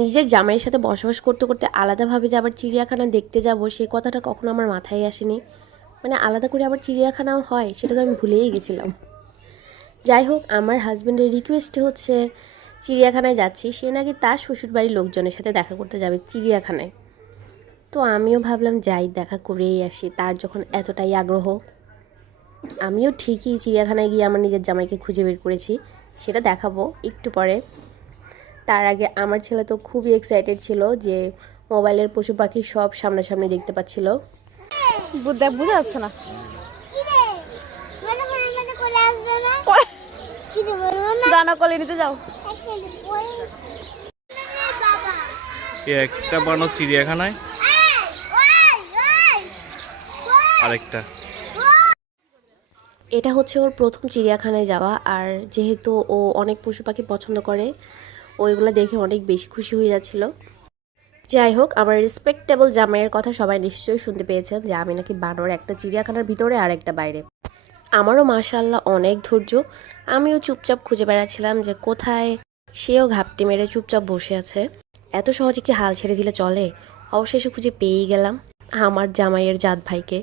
নিজের জামাইয়ের সাথে বসবাস করতে করতে আলাদাভাবে যে আবার চিড়িয়াখানা দেখতে যাব সে কথাটা কখনো আমার মাথায় আসেনি। মানে আলাদা করে আবার চিড়িয়াখানাও হয় সেটা তো আমি ভুলেই গেছিলাম। যাই হোক, আমার হাজব্যান্ডের রিকোয়েস্টে হচ্ছে চিড়িয়াখানায় যাচ্ছি। সে নাকি তার শ্বশুরবাড়ির লোকজনের সাথে দেখা করতে যাবে চিড়িয়াখানায়। তো আমিও ভাবলাম যাই, দেখা করেই আসি, তার যখন এতটাই আগ্রহ। আমিও ঠিকই চিড়িয়াখানায় গিয়ে আমার নিজের জামাইকে খুঁজে বের করেছি, সেটা দেখাবো একটু পরে। তার আগে আমার ছেলে তো খুবই এক্সাইটেড ছিল যে মোবাইলের পশু পাখি সব সামনাসামনি দেখতে পাচ্ছিল। বুঝা যাচ্ছে না। জানা কলে নিতে যাও। একটা বানর চিড়িয়াখানায়, আরেকটা। এটা হচ্ছে ওর প্রথম চিড়িয়াখানায় যাওয়া, আর যেহেতু ও অনেক পশু পাখি পছন্দ করে, ওইগুলো দেখে অনেক বেশি খুশি হয়ে যাচ্ছিল। যাই হোক, আমার রেসপেক্টেবল জামাইয়ের কথা সবাই নিশ্চয়ই শুনতে পেয়েছেন যে আমি নাকি বানর, একটা চিড়িয়াখানার ভিতরে আর একটা বাইরে। আমারও মাশাআল্লাহ অনেক ধৈর্য। আমিও চুপচাপ খুঁজে বেড়াচ্ছিলাম যে কোথায়। সেও ঘাপটি মেরে চুপচাপ বসে আছে। এত সহজে কি হাল ছেড়ে দিলে চলে? অবশেষে খুঁজে পেয়েই গেলাম আমার জামাইয়ের জাত ভাইকে।